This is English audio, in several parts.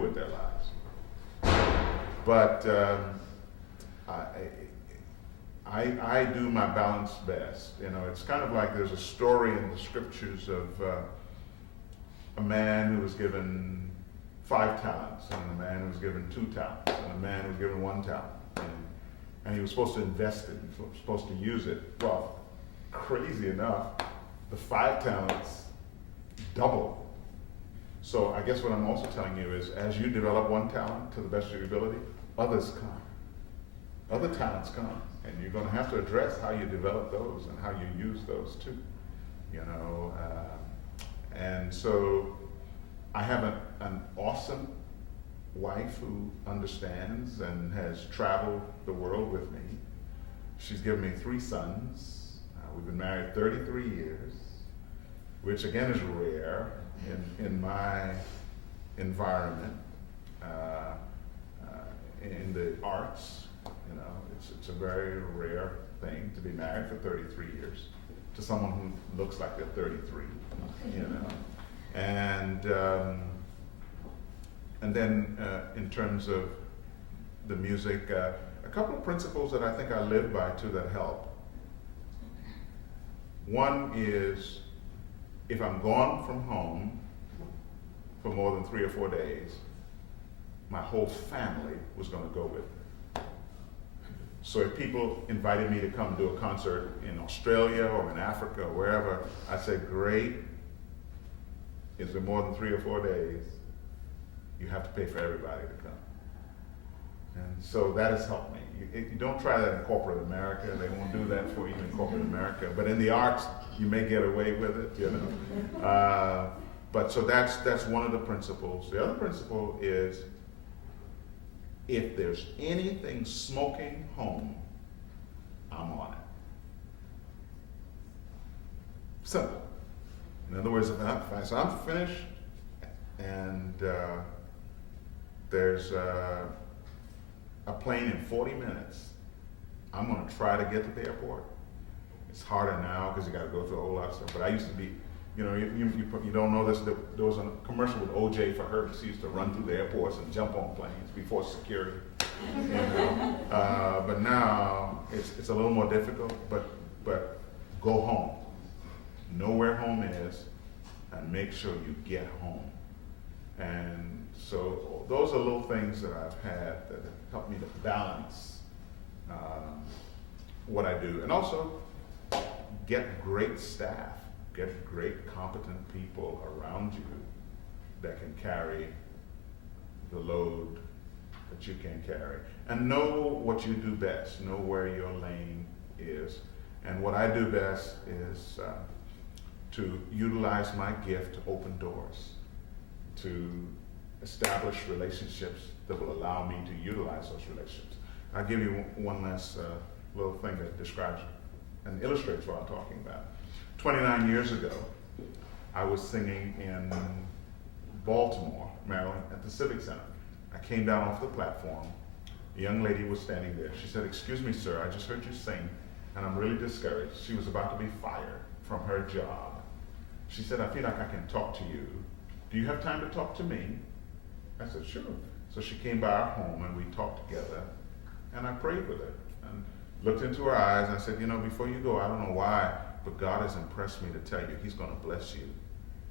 with their lives. But I do my balanced best. You know, it's kind of like there's a story in the scriptures of a man who was given 5 talents, and a man who was given 2 talents, and a man who was given 1 talent. And he was supposed to invest it, he was supposed to use it. Well, crazy enough, the 5 talents doubled. So I guess what I'm also telling you is, as you develop 1 talent to the best of your ability, others come. Other talents come, and you're going to have to address how you develop those and how you use those too. You know, and so I have an awesome wife who understands and has traveled the world with me. She's given me 3 sons. We've been married 33 years, which again is rare in my environment, in the arts. You know, it's a very rare thing to be married for 33 years to someone who looks like they're 33. You know, and then in terms of the music, a couple of principles that I think I live by too that help. One is, if I'm gone from home for more than 3 or 4 days, my whole family was going to go with me. So if people invited me to come do a concert in Australia or in Africa or wherever, I said, great. Is there more than 3 or 4 days? You have to pay for everybody to come. And so that has helped me. You don't try that in corporate America. They won't do that for you in corporate America. But in the arts, you may get away with it, you know. But so that's one of the principles. The other principle is, if there's anything smoking home, I'm on it. Simple. In other words, if I'm finished and there's a plane in 40 minutes, I'm going to try to get to the airport. It's harder now because you got to go through a whole lot of stuff. But I used to be, you know, you don't know this. There was a commercial with OJ for Hertz. He used to run through the airports and jump on planes before security. You know? But now it's a little more difficult. But go home. Know where home is, and make sure you get home. And so those are little things that I've had that have helped me to balance what I do. And also, get great staff, get great competent people around you that can carry the load that you can carry. And know what you do best, know where your lane is. And what I do best is to utilize my gift to open doors, to establish relationships that will allow me to utilize those relationships. I'll give you one last little thing that describes and illustrates what I'm talking about. 29 years ago, I was singing in Baltimore, Maryland, at the Civic Center. I came down off the platform. A young lady was standing there. She said, "Excuse me, sir, I just heard you sing, and I'm really discouraged." She was about to be fired from her job. She said, "I feel like I can talk to you. Do you have time to talk to me?" I said, "Sure." So she came by our home and we talked together, and I prayed with her and looked into her eyes and I said, "You know, before you go, I don't know why, but God has impressed me to tell you He's going to bless you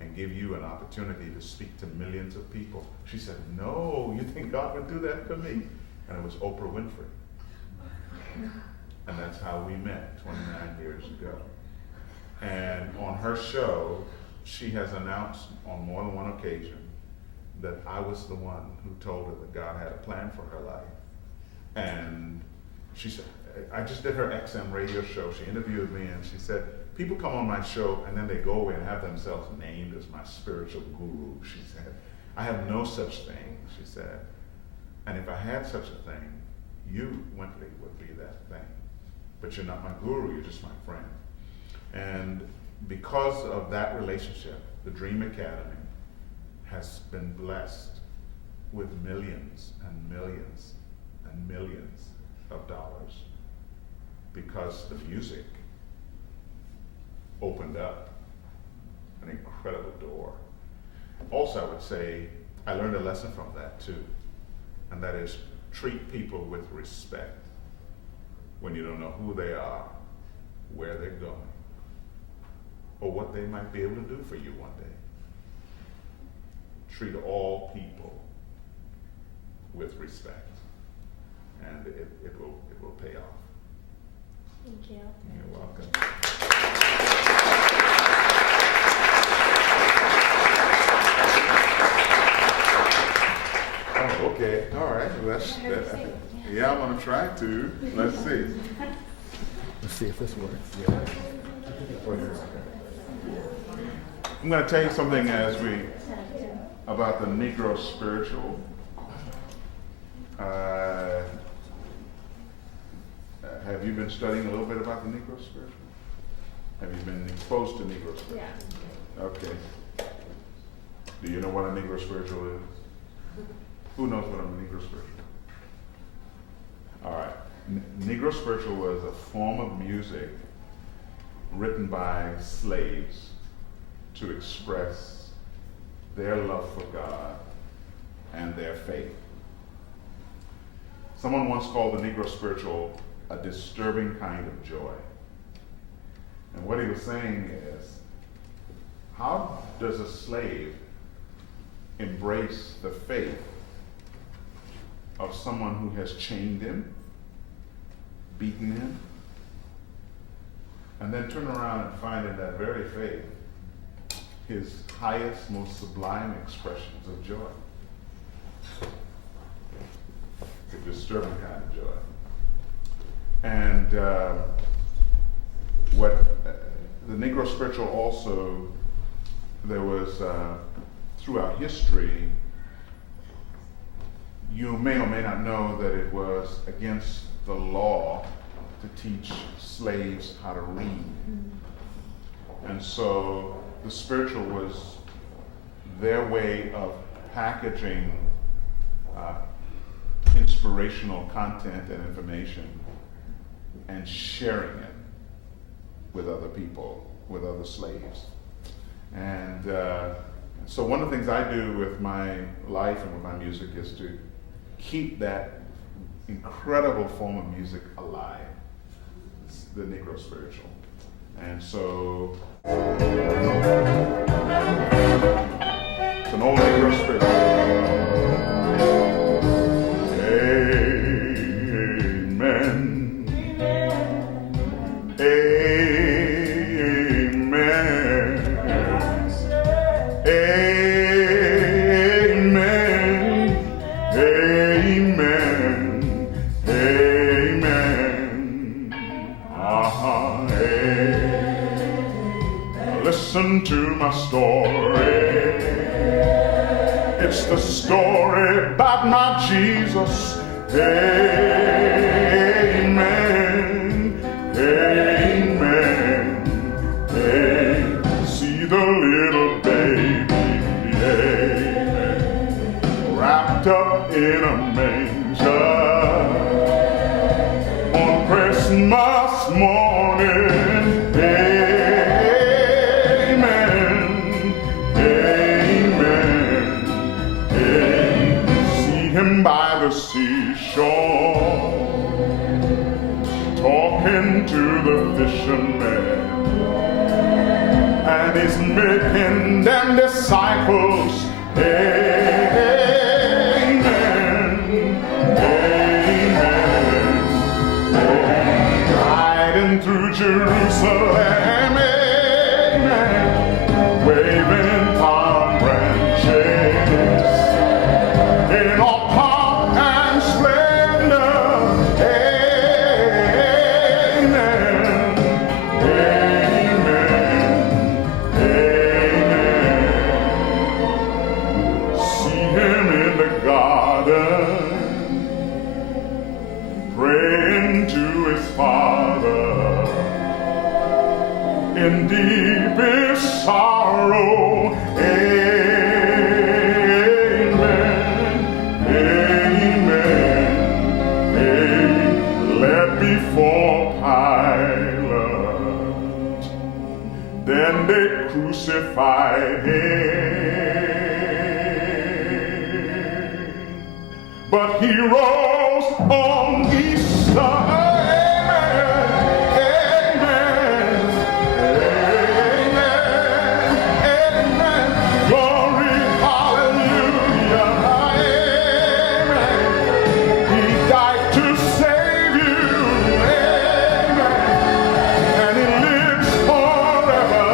and give you an opportunity to speak to millions of people." She said, "No, you think God would do that for me?" And it was Oprah Winfrey. And that's how we met 29 years ago. And on her show, she has announced on more than one occasion that I was the one who told her that God had a plan for her life. And she said, I just did her XM radio show. She interviewed me and she said, people come on my show and then they go away and have themselves named as my spiritual guru. She said, I have no such thing, she said. And if I had such a thing, you, Winfrey, would be that thing. But you're not my guru, you're just my friend. And because of that relationship, the Dream Academy has been blessed with millions and millions and millions of dollars because the music opened up an incredible door. Also, I would say I learned a lesson from that too, and that is treat people with respect when you don't know who they are, where they're going, or what they might be able to do for you one day. Treat all people with respect, and it will pay off. Thank you. You're welcome. Oh, okay. All right. Well, yeah, I'm going to try to. Let's see. Let's see if this works. Yeah. I'm going to tell you something about the Negro spiritual. Have you been studying a little bit about the Negro spiritual? Have you been exposed to Negro spiritual? Yeah. Okay. Do you know what a Negro spiritual is? Who knows what a Negro spiritual is? All right. Negro spiritual was a form of music written by slaves to express their love for God and their faith. Someone once called the Negro spiritual a disturbing kind of joy. And what he was saying is, how does a slave embrace the faith of someone who has chained him, beaten him, and then turn around and find in that very faith his highest, most sublime expressions of joy? It's a disturbing kind of joy. And the Negro spiritual also, there was, throughout history, you may or may not know that it was against the law to teach slaves how to read. And so the spiritual was their way of packaging inspirational content and information and sharing it with other people, with other slaves. And so one of the things I do with my life and with my music is to keep that incredible form of music alive, the Negro spiritual. And so it's an old Negro spiritual. Listen to my story. It's the story about my Jesus. Amen. Amen. Amen. See the little baby, amen, wrapped up in a manger on Christmas morning. By the seashore, talking to the fishermen, and he's making them disciples. Amen. Amen. Amen. Riding through Jerusalem, amen, waving palm branches in all pomp and splendor. Amen. Amen. Amen. See him in the garden, praying to his Father in deepest sorrow. Before Pilate, then they crucified him. but he rose on Easter. Amen. Amen. Amen. Amen. Glory, hallelujah. Amen. He died to save you. Amen. And he lives forever.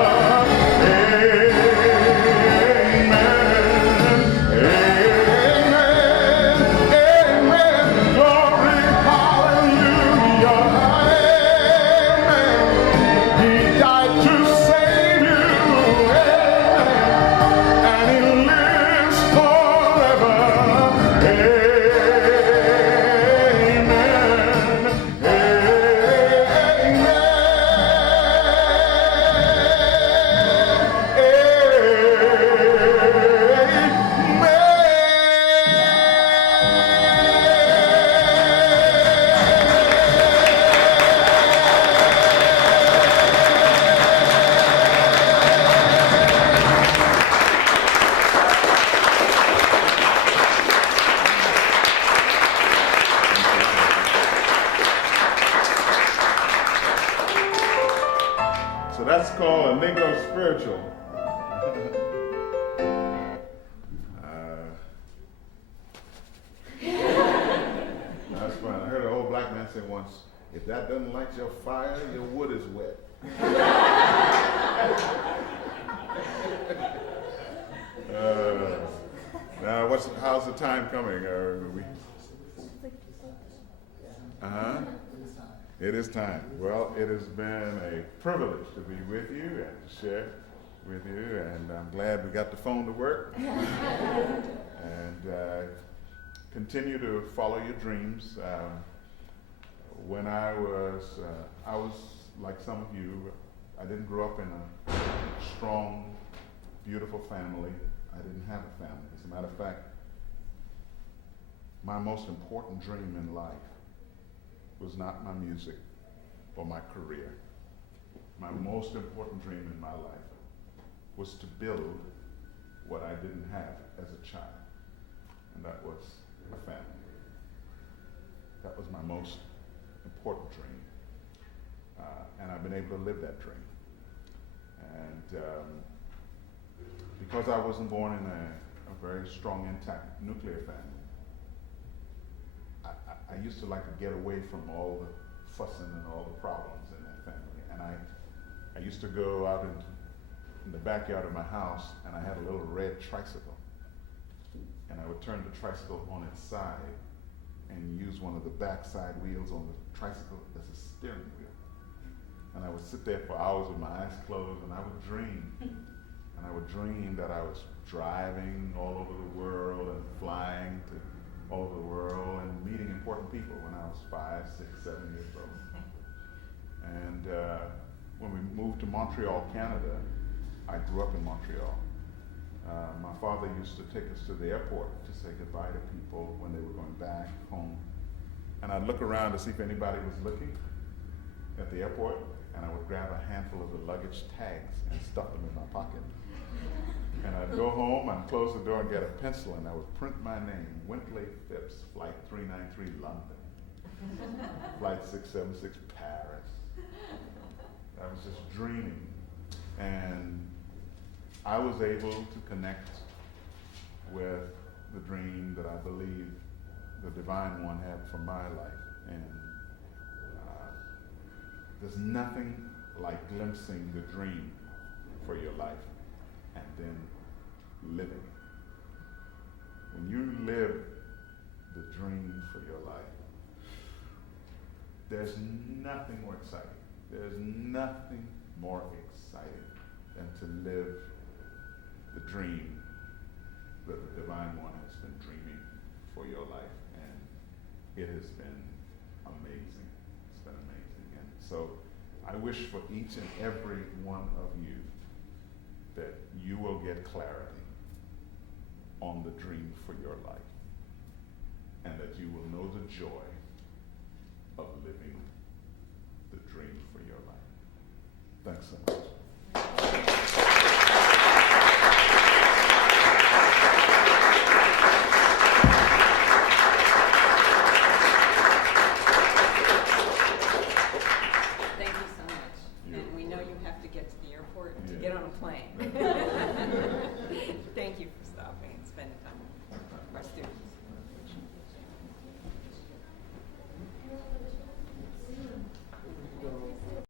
Amen. So that's called a Negro spiritual. That's fun. I heard an old black man say once, if that doesn't light your fire, your wood is wet. Now, how's the time coming? It is time. Well, it has been a privilege to be with you and to share with you, and I'm glad we got the phone to work. And continue to follow your dreams. When I was like some of you, I didn't grow up in a strong, beautiful family. I didn't have a family. As a matter of fact, my most important dream in life was not my music or my career. My most important dream in my life was to build what I didn't have as a child, and that was a family. That was my most important dream, and I've been able to live that dream. And because I wasn't born in a very strong, intact nuclear family, I used to like to get away from all the fussing and all the problems in that family. And I used to go out in the backyard of my house, and I had a little red tricycle. And I would turn the tricycle on its side and use one of the back side wheels on the tricycle as a steering wheel. And I would sit there for hours with my eyes closed, and I would dream. And I would dream that I was driving all over the world and flying to all over the world and meeting important people when I was 5, 6, 7 years old. And when we moved to Montreal, Canada, I grew up in Montreal. My father used to take us to the airport to say goodbye to people when they were going back home. And I'd look around to see if anybody was looking at the airport, and I would grab a handful of the luggage tags and stuff them in my pocket. And I'd go home, I'd close the door and get a pencil, and I would print my name, Wintley Phipps, Flight 393 London, Flight 676 Paris. I was just dreaming. And I was able to connect with the dream that I believe the Divine One had for my life. And there's nothing like glimpsing the dream for your life and then living it. When you live the dream for your life, there's nothing more exciting. There's nothing more exciting than to live the dream that the Divine One has been dreaming for your life. And it has been amazing. It's been amazing. And so I wish for each and every one of you that you will get clarity on the dream for your life, and that you will know the joy of living the dream for your life. Thanks so much. Thank you for stopping and spending time with our students.